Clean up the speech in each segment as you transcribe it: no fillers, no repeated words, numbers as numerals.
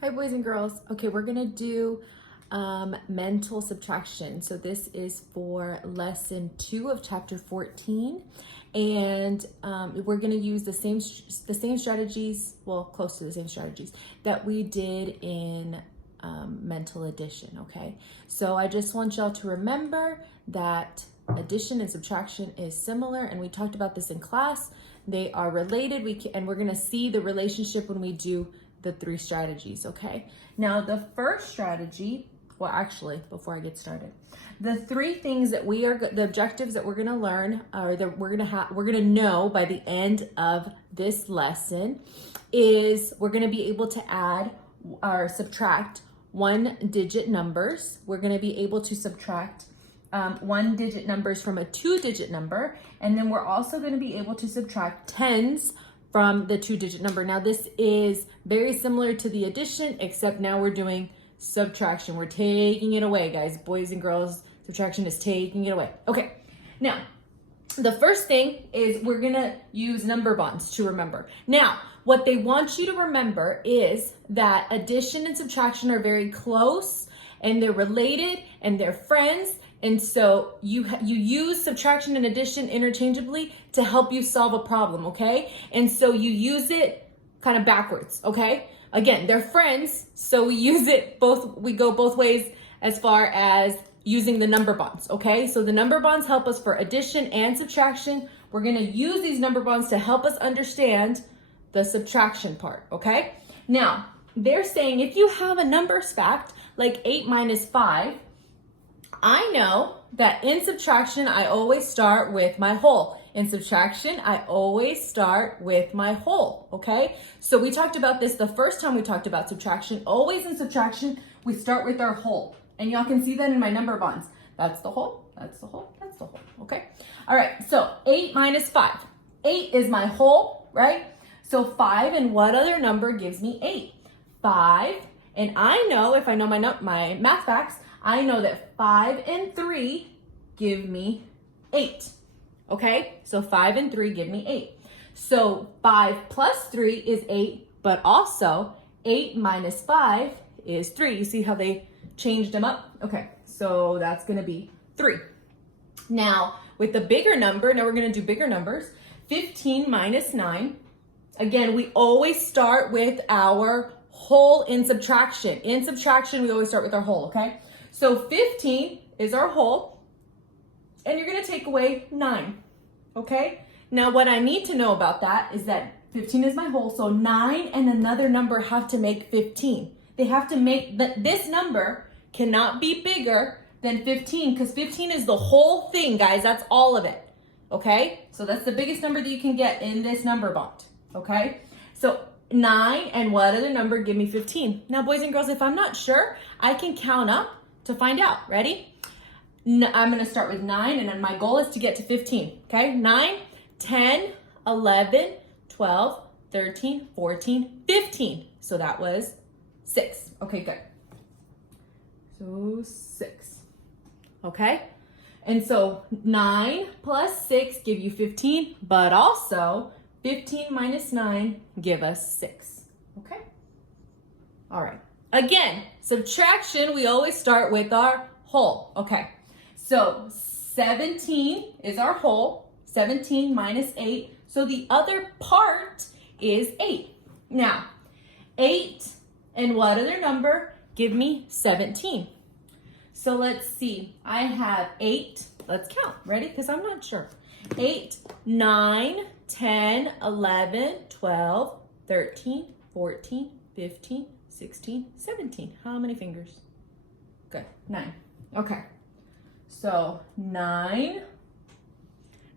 Hi, boys and girls. Okay, we're gonna do mental subtraction. So this is for lesson 2 of chapter 14, and we're gonna use the same strategies, well, close to the same strategies that we did in mental addition. Okay, so I just want y'all to remember that addition and subtraction is similar, and we talked about this in class. They are related. And we're gonna see the relationship when we do the 3 strategies. Okay, now the first strategy, well, actually, before I get started, the 3 things that the objectives that we're going to learn, or that we're going to know by the end of this lesson, is we're going to be able to add or subtract 1-digit numbers. We're going to be able to subtract 1-digit numbers from a 2-digit number, and then we're also going to be able to subtract tens from the 2-digit number. Now this is very similar to the addition, except now we're doing subtraction. We're taking it away, guys. Boys and girls, subtraction is taking it away. Okay, now the first thing is we're gonna use number bonds to remember. Now, what they want you to remember is that addition and subtraction are very close, and they're related, and they're friends. And so you use subtraction and addition interchangeably to help you solve a problem, okay? And so you use it kind of backwards, okay? Again, they're friends, so we go both ways as far as using the number bonds, okay? So the number bonds help us for addition and subtraction. We're gonna use these number bonds to help us understand the subtraction part, okay? Now, they're saying if you have a numbers fact like 8 minus 5, I know that in subtraction, I always start with my whole. In subtraction, I always start with my whole, okay? So we talked about this the first time we talked about subtraction. Always in subtraction, we start with our whole. And y'all can see that in my number bonds. That's the whole, that's the whole, that's the whole, okay? All right, so 8 minus 5. 8 is my whole, right? So 5 and what other number gives me 8? 5, and I know, if I know my math facts, I know that 5 and 3 give me 8, okay? So 5 and 3 give me 8. So 5 plus 3 is 8, but also 8 minus 5 is 3. You see how they changed them up? Okay, so that's gonna be 3. Now, with the bigger number, now we're gonna do bigger numbers. 15 minus 9. Again, we always start with our whole in subtraction. In subtraction, we always start with our whole, okay? So 15 is our whole, and you're gonna take away 9, okay? Now what I need to know about that is that 15 is my whole, so 9 and another number have to make 15. They have to make, this number cannot be bigger than 15, because 15 is the whole thing, guys. That's all of it, okay? So that's the biggest number that you can get in this number bond, okay? So 9 and what other number give me 15? Now, boys and girls, if I'm not sure, I can count up to find out. Ready? I'm going to start with 9, and then my goal is to get to 15. Okay? 9, 10, 11, 12, 13, 14, 15. So that was 6. Okay, good. So 6. Okay? And so 9 plus 6 give you 15, but also 15 minus 9 give us 6. Okay? All right. Again, subtraction, we always start with our whole. Okay, so 17 is our whole. 17 minus 8. So the other part is 8. Now, 8 and what other number give me 17? So let's see. I have 8. Let's count. Ready? Because I'm not sure. 8, 9, 10, 11, 12, 13, 14, 15, 16, 17. How many fingers? Good, 9. Okay, so 9,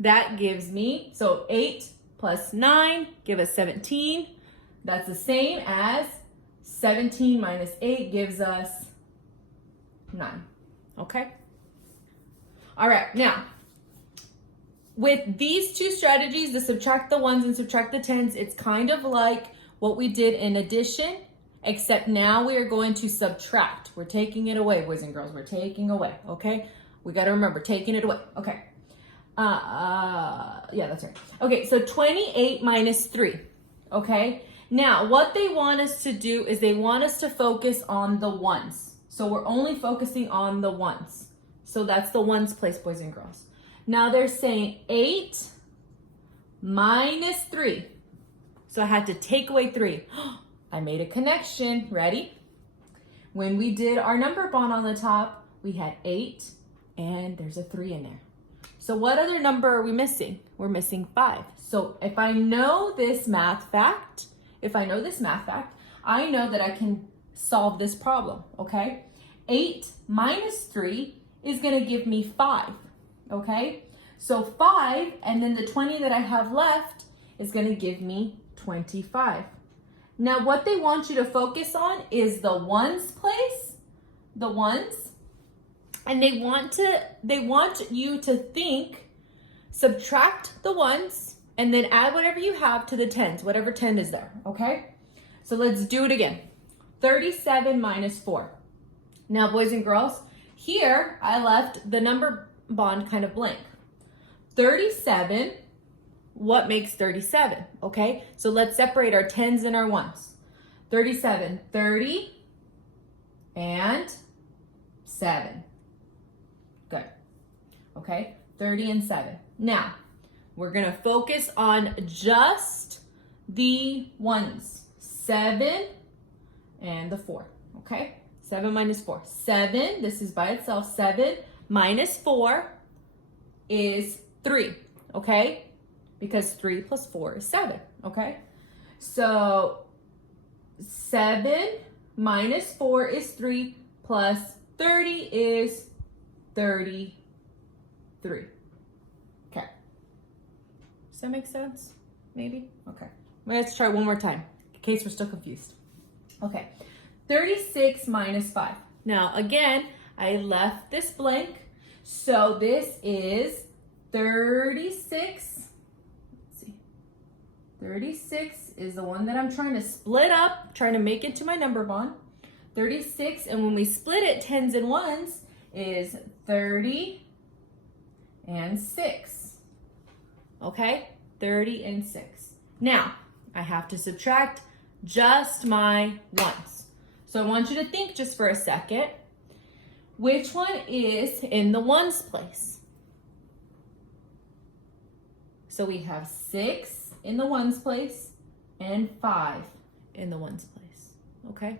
that gives me, so 8 plus 9 give us 17. That's the same as 17 minus 8 gives us 9, okay? All right, now, with these 2 strategies, the subtract the 1s and subtract the 10s, it's kind of like what we did in addition, except now we are going to subtract. We're taking it away, boys and girls. We're taking away, okay? We got to remember, taking it away. Okay. Yeah, that's right. Okay, so 28 minus 3, okay? Now, what they want us to do is they want us to focus on the ones. So we're only focusing on the ones. So that's the ones place, boys and girls. Now they're saying 8 minus 3. So I had to take away 3. I made a connection. Ready? When we did our number bond on the top, we had 8 and there's a 3 in there. So what other number are we missing? We're missing 5. So if I know this math fact, I know that I can solve this problem, okay? 8 minus 3 is gonna give me 5, okay? So 5, and then the 20 that I have left is gonna give me 25. Now what they want you to focus on is the ones place, the ones, and they want you to think, subtract the ones, and then add whatever you have to the tens, whatever 10 is there, okay? So let's do it again. 37 minus 4. Now, boys and girls, here I left the number bond kind of blank. 37, what makes 37, okay? So let's separate our tens and our ones. 37, 30 and 7. Good, okay? 30 and 7. Now, we're gonna focus on just the ones. 7 and the 4, okay? 7 minus 4. 7, this is by itself. 7 minus 4 is 3, okay? Because 3 plus 4 is 7, okay? So 7 minus 4 is 3 plus 30 is 33. Okay. Does that make sense? Maybe? Okay. Let's try one more time in case we're still confused. Okay. 36 minus 5. Now, again, I left this blank. So this is 36. Let's see. 36 is the one that I'm trying to split up, trying to make into my number bond. 36, and when we split it, tens and ones, is 30 and 6. Okay? 30 and 6. Now, I have to subtract just my ones. So I want you to think just for a second, which one is in the ones place? So we have 6 in the ones place and 5 in the ones place, okay?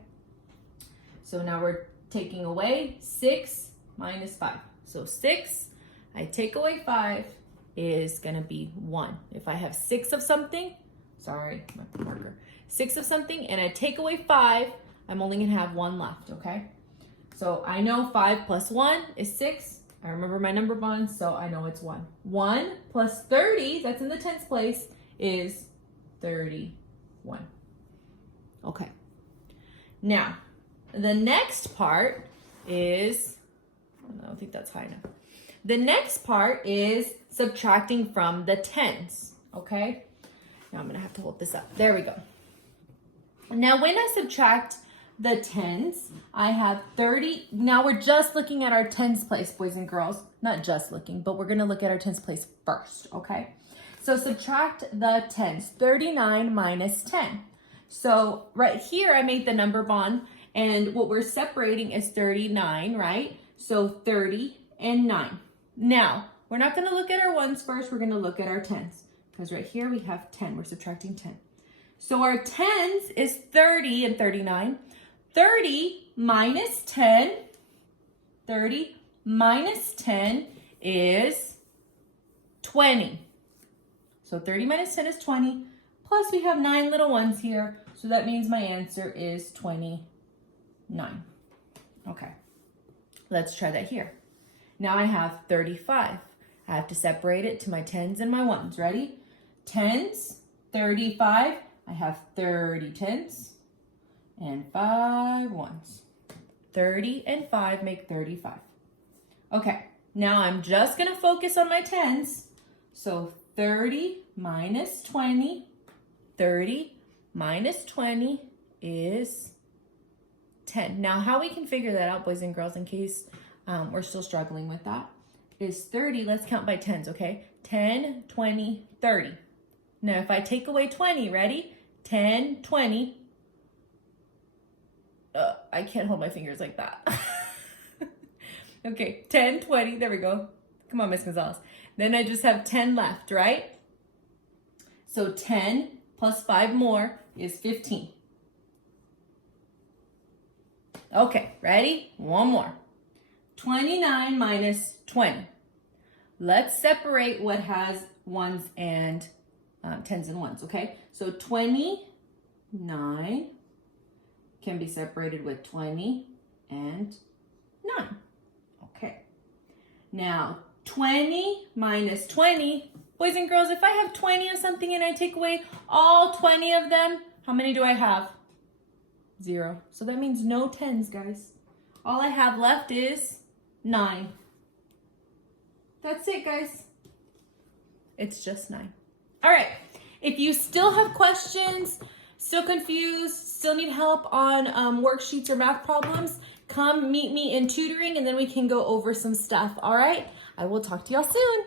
So now we're taking away 6 minus 5. So 6, I take away 5 is gonna be 1. If I have 6 of something, sorry, my marker, 6 of something, and I take away 5, I'm only gonna have 1 left, okay? So I know 5 plus 1 is 6. I remember my number bond, so I know it's 1. 1 plus 30, that's in the tens place, is 31. Okay. Now, the next part is, I don't think that's high enough. The next part is subtracting from the tens, okay? Now I'm gonna have to hold this up. There we go. Now when I subtract the tens, I have 30. Now we're just looking at our tens place, boys and girls. Not just looking, but we're gonna look at our tens place first, okay? So subtract the tens, 39 minus 10. So right here, I made the number bond, and what we're separating is 39, right? So 30 and 9. Now, we're not gonna look at our ones first, we're gonna look at our tens, because right here we have 10, we're subtracting 10. So our tens is 30 and 39. 30 minus 10, 30 minus 10 is 20. So 30 minus 10 is 20, plus we have 9 little ones here, so that means my answer is 29. Okay, let's try that here. Now I have 35. I have to separate it to my tens and my ones. Ready? Tens, 35. I have 30 tens and 5 ones. 30 and 5 make 35. Okay, now I'm just gonna focus on my tens. So 30 minus 20, 30 minus 20 is 10. Now how we can figure that out, boys and girls, in case we're still struggling with that, is 30, let's count by tens, okay? 10, 20, 30. Now if I take away 20, ready? 10, 20. I can't hold my fingers like that. Okay, 10, 20, there we go. Come on, Miss Gonzalez. Then I just have 10 left, right? So 10 plus 5 more is 15. Okay, ready? One more. 29 minus 20. Let's separate what has ones and tens and ones, okay? So 29 can be separated with 20 and 9. Okay. Now, 20 minus 20. Boys and girls, if I have 20 of something and I take away all 20 of them, how many do I have? 0. So that means no 10s, guys. All I have left is 9. That's it, guys. It's just 9. All right. If you still have questions, still confused, still need help on worksheets or math problems, come meet me in tutoring and then we can go over some stuff. All right. I will talk to y'all soon.